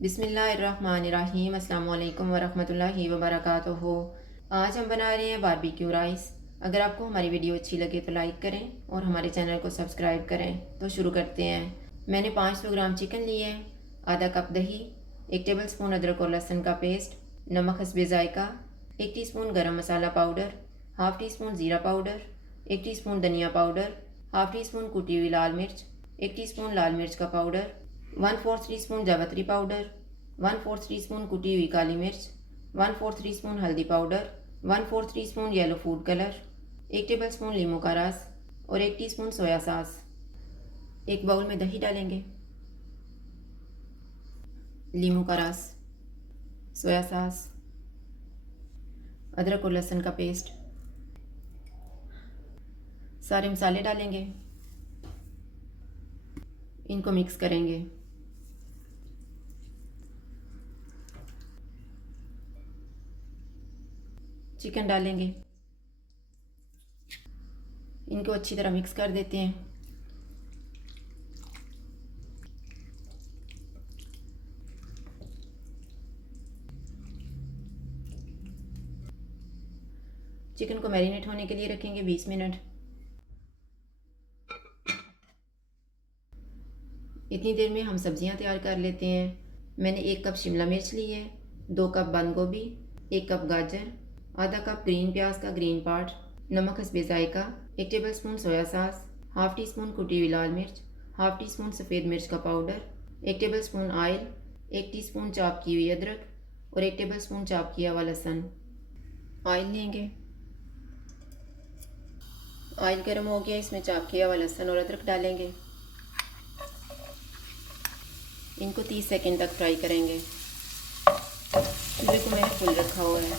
बिस्मिल्लाहिर्रहमानिर्रहीम अस्सलाम वालेकुम वरहमतुल्लाहि वबरकातुहू। आज हम बना रहे हैं बारबेक्यू राइस। अगर आपको हमारी वीडियो अच्छी लगे तो लाइक करें और हमारे चैनल को सब्सक्राइब करें। तो शुरू करते हैं। मैंने 500 ग्राम चिकन लिए है, आधा कप दही, 1 टेबल स्पून अदरक और लहसुन का पेस्ट, नमक हस्बे ज़ायका, 1 teaspoon garam masala powder, half teaspoon ज़ीरा पाउडर, 1 टीस्पून धनिया पाउडर, हाफ़ टी स्पून कुटी हुई लाल मिर्च, 1 टीस्पून लाल मिर्च का पाउडर, 1/4 टीस्पून जावित्री पाउडर, 1/4 टीस्पून कुटी हुई काली मिर्च, 1/4 टीस्पून हल्दी powder, 1/4 teaspoon yellow food colour, 1 tablespoon लीमू का रस और 1 टीस्पून सोया सॉस। एक बाउल में दही डालेंगे, लीमू का रस, सोया सॉस, अदरक और लहसुन का पेस्ट, सारे मसाले डालेंगे, इनको मिक्स करेंगे। चिकन डालेंगे, इनको अच्छी तरह मिक्स कर देते हैं। चिकन को मैरिनेट होने के लिए रखेंगे 20 मिनट। इतनी देर में हम सब्जियां तैयार कर लेते हैं। मैंने 1 कप शिमला मिर्च ली है, 2 कप बंद गोभी, 1 कप गाजर, आधा कप ग्रीन प्याज का ग्रीन पार्ट, नमक हस्बे ज़ायका, 1 table spoon soya sauce, half teaspoon कुटी हुई लाल मिर्च, हाफ़ टी स्पून सफ़ेद मिर्च का powder, 1 table spoon oil, 1 teaspoon chop की हुई अदरक और 1 टेबल स्पून चॉप किया हुआ लहसुन। ऑयल लेंगे, ऑयल गर्म हो गया, इसमें चॉप किया हुआ लहसुन और अदरक डालेंगे। इनको 30 सेकंड तक फ्राई करेंगे। चूल्हे को मैंने फुल रखा हुआ है।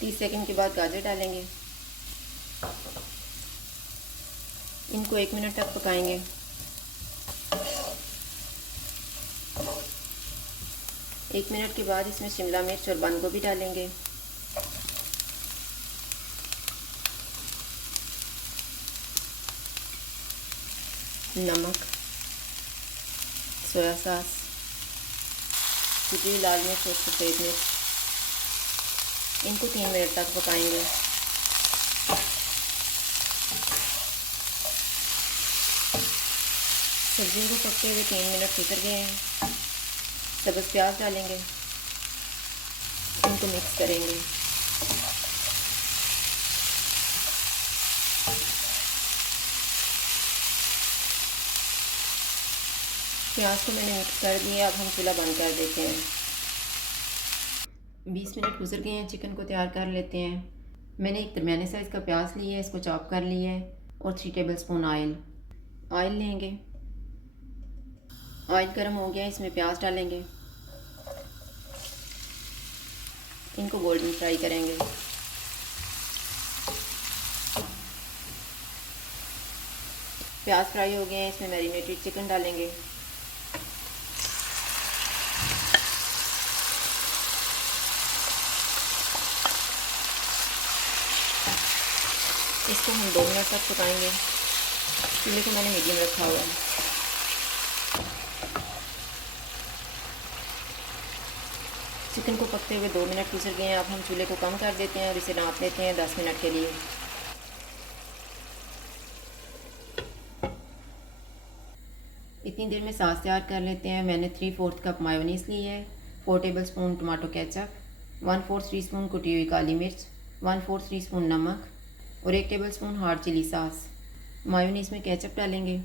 30 सेकंड के बाद गाजर डालेंगे, इनको 1 मिनट तक पकाएंगे। एक मिनट के बाद इसमें शिमला मिर्च और बंद गोभी डालेंगे। नमक, सोया सॉस, कुटी हुई लाल मिर्च और सफ़ेद मिर्च, इनको 3 मिनट तक पकाएंगे। सब्जियों को पकते हुए 3 मिनट गुजर गए हैं। सब्ज़ प्याज डालेंगे, इनको मिक्स करेंगे। प्याज को मैंने मिक्स कर दिया। अब हम चूल्हा बंद कर देते हैं। 20 मिनट गुजर गए हैं, चिकन को तैयार कर लेते हैं। मैंने एक दरमियाने साइज़ का प्याज लिया है, इसको चॉप कर लिया है और 3 टेबल स्पून ऑयल लेंगे। ऑयल गर्म हो गया, इसमें प्याज डालेंगे, इनको गोल्डन फ्राई करेंगे। प्याज फ्राई हो गए हैं, इसमें मैरिनेटेड चिकन डालेंगे। इसको हम 2 मिनट तक पकाएंगे। चूल्हे को मैंने मीडियम रखा हुआ है। चिकन को पकते हुए 2 मिनट गुजर गए हैं। अब हम चूल्हे को कम कर देते हैं और इसे नाप लेते हैं 10 मिनट के लिए। इतनी देर में सॉस तैयार कर लेते हैं। मैंने 3/4 कप मायोनीज़ ली है, 4 tablespoon tomato ketchup, 1/4 teaspoon कुटी हुई काली मिर्च, 1/4 टीस्पून नमक और 1 tablespoon hard chilli sauce. Mayonnaise में केचप डालेंगे,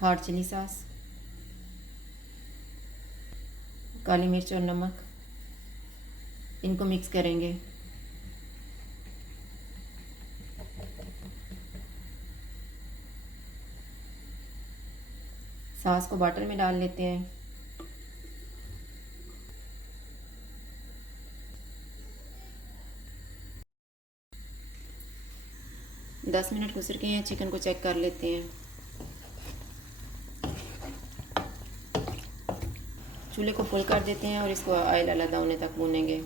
हार्ड चिली सॉस, काली मिर्च और नमक, इनको मिक्स करेंगे। सॉस को बॉटल में डाल लेते हैं। दस मिनट गुजर गए हैं, चिकन को चेक कर लेते हैं। चूल्हे को फुल कर देते हैं और इसको ऑयल अलग होने तक भूनेंगे।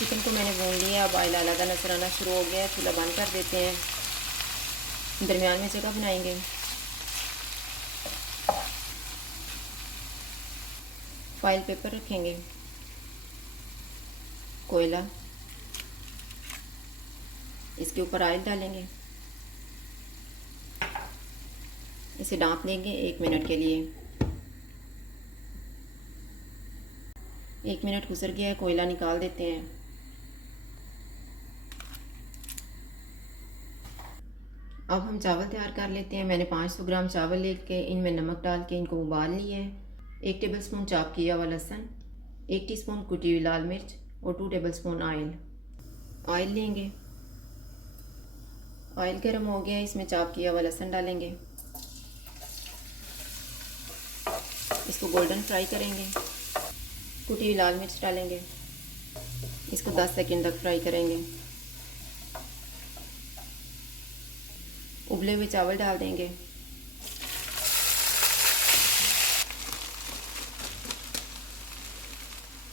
चिकन को मैंने भून लिया, अब ऑयल अलग नजर आना शुरू हो गया है। चूल्हा बंद कर देते हैं, दरमियान में जगह बनाएंगे। फॉइल पेपर रखेंगे, कोयला, इसके ऊपर ऑयल डालेंगे, इसे ढाँप लेंगे 1 मिनट के लिए। 1 मिनट गुजर गया है, कोयला निकाल देते हैं। अब हम चावल तैयार कर लेते हैं। मैंने 500 ग्राम चावल लेके इनमें नमक डाल के इनको उबाल लिया है। 1 टेबलस्पून चॉप किया हुआ लहसुन, 1 टीस्पून कुटी हुई लाल मिर्च और 2 टेबलस्पून ऑयल लेंगे। ऑयल गर्म हो गया, इसमें चॉप किया हुआ लहसुन डालेंगे, इसको गोल्डन फ्राई करेंगे। कुटी हुई लाल मिर्च डालेंगे, इसको 10 सेकंड तक फ्राई करेंगे। उबले हुए चावल डाल देंगे,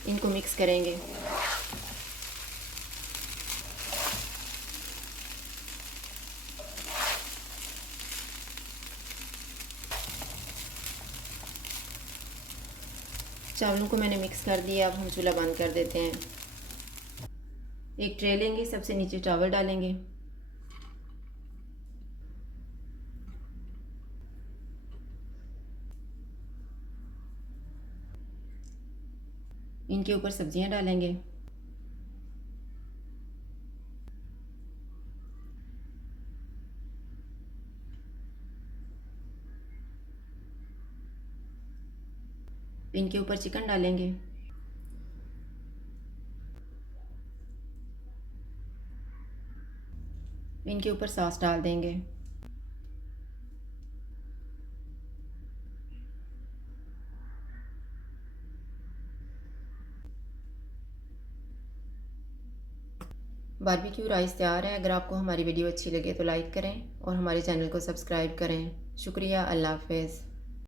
इनको मिक्स करेंगे। चावलों को मैंने मिक्स कर दिया, अब हम चूल्हा बंद कर देते हैं। एक ट्रे लेंगे, सबसे नीचे चावल डालेंगे, इनके ऊपर सब्जियां डालेंगे, इनके ऊपर चिकन डालेंगे, इनके ऊपर सॉस डाल देंगे, बारबेक्यू राइस तैयार है। अगर आपको हमारी वीडियो अच्छी लगे तो लाइक करें और हमारे चैनल को सब्सक्राइब करें। शुक्रिया, अल्लाह हाफ़िज़।